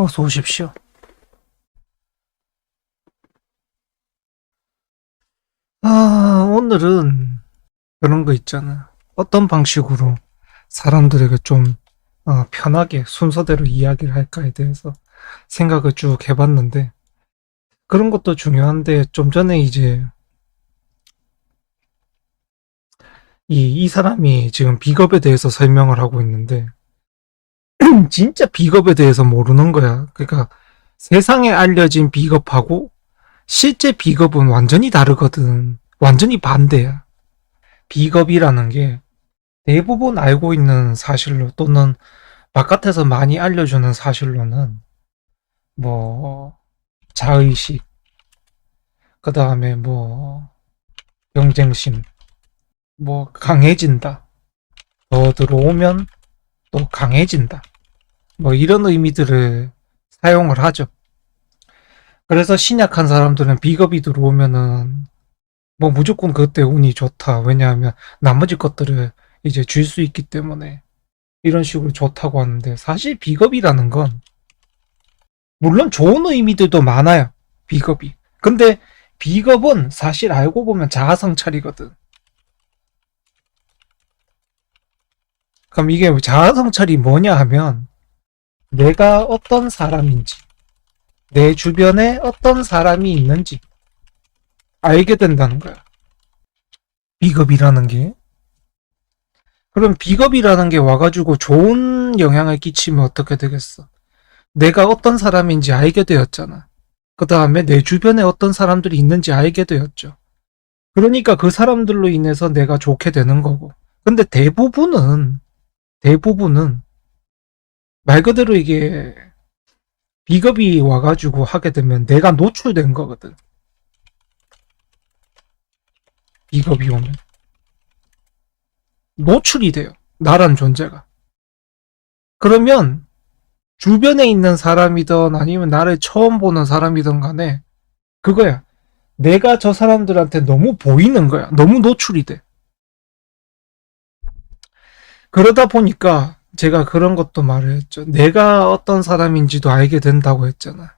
어서 오십시오. 오늘은 그런 거 있잖아. 어떤 방식으로 사람들에게 좀 편하게 순서대로 이야기를 할까에 대해서 생각을 쭉 해봤는데, 그런 것도 중요한데, 좀 전에 이제 이 사람이 지금 비겁에 대해서 설명을 하고 있는데, 진짜 비겁에 대해서 모르는 거야. 그러니까 세상에 알려진 비겁하고 실제 비겁은 완전히 다르거든. 완전히 반대야. 비겁이라는 게 대부분 알고 있는 사실로 또는 바깥에서 많이 알려주는 사실로는 뭐 자의식, 그 다음에 뭐 경쟁심, 뭐 강해진다, 더 들어오면 또 강해진다, 뭐 이런 의미들을 사용을 하죠. 그래서 신약한 사람들은 비겁이 들어오면은 뭐 무조건 그때 운이 좋다. 왜냐하면 나머지 것들을 이제 줄 수 있기 때문에 이런 식으로 좋다고 하는데, 사실 비겁이라는 건 물론 좋은 의미들도 많아요. 비겁이. 근데 비겁은 사실 알고 보면 자아성찰이거든. 그럼 이게 자아성찰이 뭐냐 하면 내가 어떤 사람인지, 내 주변에 어떤 사람이 있는지 알게 된다는 거야. 비겁이라는 게. 그럼 비겁이라는 게 와가지고 좋은 영향을 끼치면 어떻게 되겠어? 내가 어떤 사람인지 알게 되었잖아. 그 다음에 내 주변에 어떤 사람들이 있는지 알게 되었죠. 그러니까 그 사람들로 인해서 내가 좋게 되는 거고. 근데 대부분은 말 그대로 이게 비겁이 와가지고 하게 되면 내가 노출된 거거든. 비겁이 오면. 노출이 돼요. 나란 존재가. 그러면 주변에 있는 사람이든 아니면 나를 처음 보는 사람이든 간에 그거야. 내가 저 사람들한테 너무 보이는 거야. 너무 노출이 돼. 그러다 보니까 제가 그런 것도 말을 했죠. 내가 어떤 사람인지도 알게 된다고 했잖아.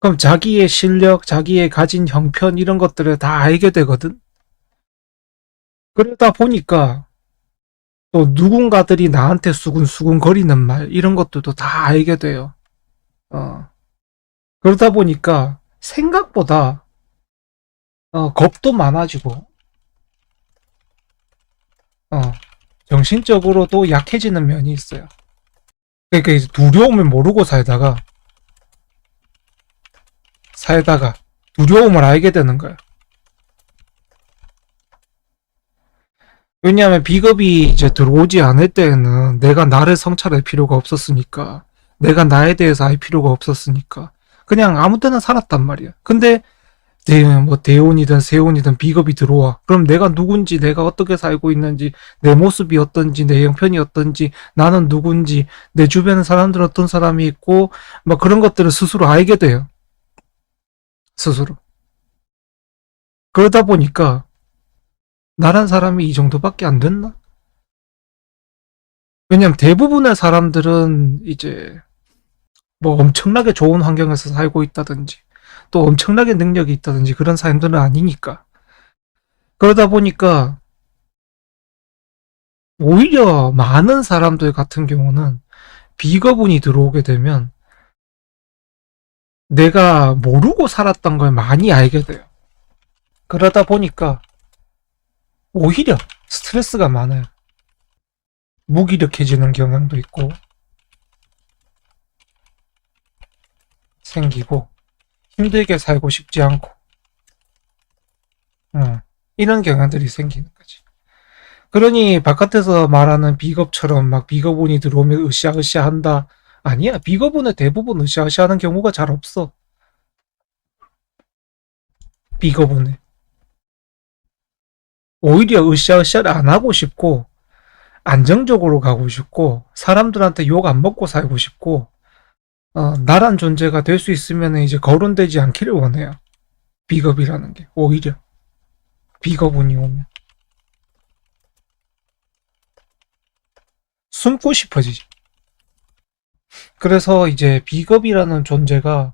그럼 자기의 실력, 자기의 가진 형편 이런 것들을 다 알게 되거든. 그러다 보니까 또 누군가들이 나한테 수군수군 거리는 말 이런 것들도 다 알게 돼요. 어. 그러다 보니까 생각보다 겁도 많아지고 어, 정신적으로도 약해지는 면이 있어요. 그러니까 이제 두려움을 모르고 살다가 두려움을 알게 되는 거예요. 왜냐하면 비겁이 이제 들어오지 않을 때에는 내가 나를 성찰할 필요가 없었으니까, 내가 나에 대해서 알 필요가 없었으니까 그냥 아무 때나 살았단 말이야. 근데 뭐 대운이든 세운이든 비겁이 들어와. 그럼 내가 누군지, 내가 어떻게 살고 있는지, 내 모습이 어떤지, 내 형편이 어떤지, 나는 누군지, 내 주변에 사람들 어떤 사람이 있고, 막 그런 것들을 스스로 알게 돼요. 스스로. 그러다 보니까 나란 사람이 이 정도밖에 안 됐나? 왜냐면 대부분의 사람들은 이제 뭐 엄청나게 좋은 환경에서 살고 있다든지, 또 엄청나게 능력이 있다든지 그런 사람들은 아니니까. 그러다 보니까 오히려 많은 사람들 같은 경우는 비거분이 들어오게 되면 내가 모르고 살았던 걸 많이 알게 돼요. 그러다 보니까 오히려 스트레스가 많아요. 무기력해지는 경향도 있고 생기고 힘들게 살고 싶지 않고 이런 경향들이 생기는 거지. 그러니 바깥에서 말하는 비겁처럼 막 비거분이 들어오면 으쌰으쌰 한다. 아니야. 비거분은 대부분 으쌰으쌰 하는 경우가 잘 없어. 비거분은. 오히려 으쌰으쌰를 안 하고 싶고 안정적으로 가고 싶고 사람들한테 욕 안 먹고 살고 싶고 나란 존재가 될 수 있으면 이제 거론되지 않기를 원해요. 비겁이라는 게 오히려 비겁운이 오면 숨고 싶어지지. 그래서 이제 비겁이라는 존재가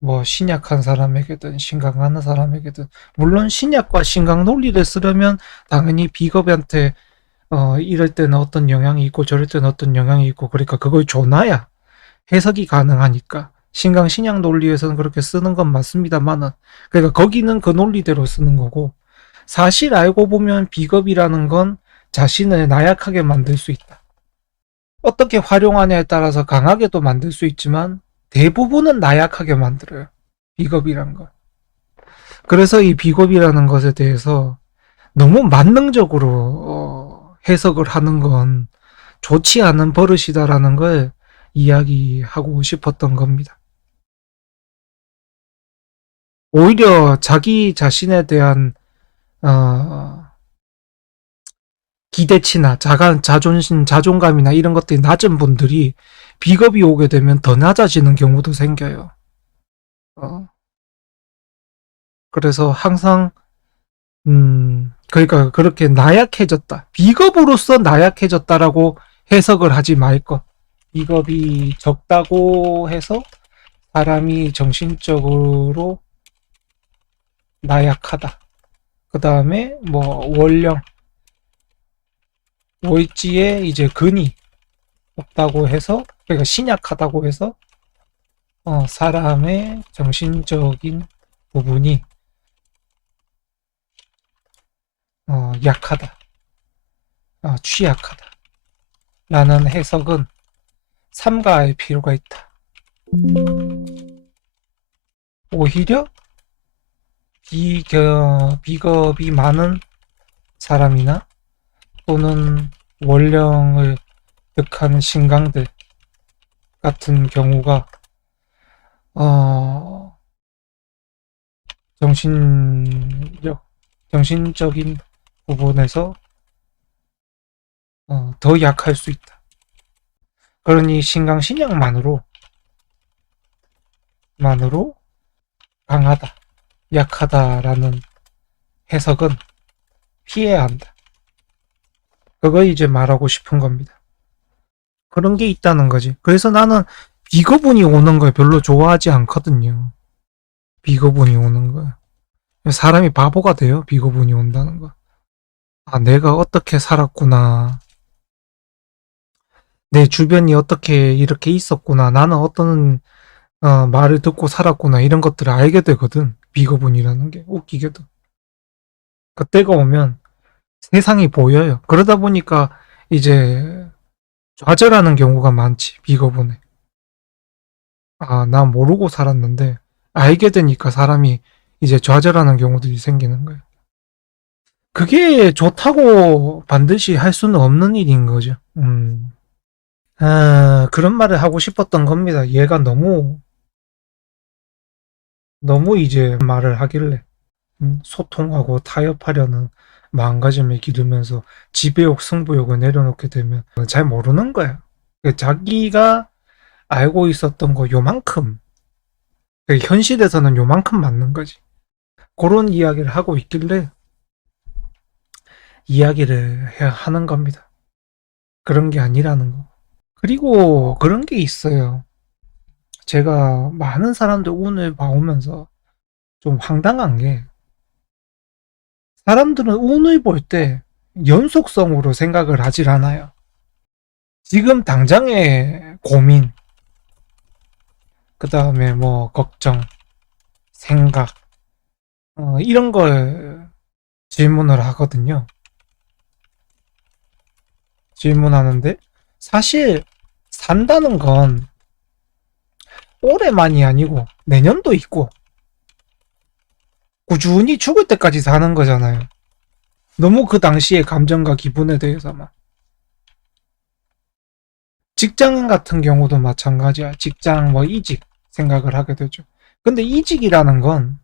뭐 신약한 사람에게든 신강한 사람에게든 물론 신약과 신강 논리를 쓰려면 당연히 비겁한테 이럴 때는 어떤 영향이 있고 저럴 때는 어떤 영향이 있고 그러니까 그걸 줘놔야 해석이 가능하니까 신강 신약 논리에서는 그렇게 쓰는 건 맞습니다만은 그러니까 거기는 그 논리대로 쓰는 거고 사실 알고 보면 비겁이라는 건 자신을 나약하게 만들 수 있다. 어떻게 활용하냐에 따라서 강하게도 만들 수 있지만 대부분은 나약하게 만들어요. 비겁이란 거. 그래서 이 비겁이라는 것에 대해서 너무 만능적으로 해석을 하는 건 좋지 않은 버릇이다라는 걸 이야기하고 싶었던 겁니다. 오히려 자기 자신에 대한 어, 기대치나 자존심, 자존감이나 이런 것들이 낮은 분들이 비겁이 오게 되면 더 낮아지는 경우도 생겨요. 어, 그래서 항상 그러니까 그렇게 나약해졌다. 비겁으로서 나약해졌다라고 해석을 하지 말 것. 비겁이 적다고 해서 사람이 정신적으로 나약하다. 그 다음에 뭐 원령, 월지에 이제 근이 없다고 해서 그러니까 신약하다고 해서 사람의 정신적인 부분이 약하다, 취약하다 라는 해석은 삼가할 필요가 있다. 오히려 비겁이 많은 사람이나 또는 원령을 득한 신강들 같은 경우가 어, 정신적인 부분에서 더 약할 수 있다. 그러니 신강신약만으로 강하다, 약하다라는 해석은 피해야 한다. 그거 이제 말하고 싶은 겁니다. 그런 게 있다는 거지. 그래서 나는 비거분이 오는 걸 별로 좋아하지 않거든요. 비거분이 오는 거. 사람이 바보가 돼요. 비거분이 온다는 거. 아, 내가 어떻게 살았구나. 내 주변이 어떻게 이렇게 있었구나. 나는 어떤 말을 듣고 살았구나. 이런 것들을 알게 되거든. 비거분이라는 게. 웃기게도. 그때가 오면 세상이 보여요. 그러다 보니까 이제 좌절하는 경우가 많지. 비거분에. 아, 나 모르고 살았는데 알게 되니까 사람이 이제 좌절하는 경우들이 생기는 거예요. 그게 좋다고 반드시 할 수는 없는 일인 거죠. 그런 말을 하고 싶었던 겁니다. 얘가 너무 이제 말을 하길래 소통하고 타협하려는 마음가짐을 기르면서 지배욕, 승부욕을 내려놓게 되면 잘 모르는 거야. 자기가 알고 있었던 거 요만큼, 현실에서는 요만큼 맞는 거지. 그런 이야기를 하고 있길래 이야기를 해야 하는 겁니다. 그런 게 아니라는 거. 그리고 그런 게 있어요. 제가 많은 사람들 운을 봐오면서 좀 황당한 게 사람들은 운을 볼 때 연속성으로 생각을 하질 않아요. 지금 당장의 고민, 그 다음에 뭐 걱정, 생각, 이런 걸 질문을 하거든요. 질문하는데 사실 산다는 건 올해만이 아니고 내년도 있고 꾸준히 죽을 때까지 사는 거잖아요. 너무 그 당시의 감정과 기분에 대해서만. 직장인 같은 경우도 마찬가지야. 직장 뭐 이직 생각을 하게 되죠. 근데 이직이라는 건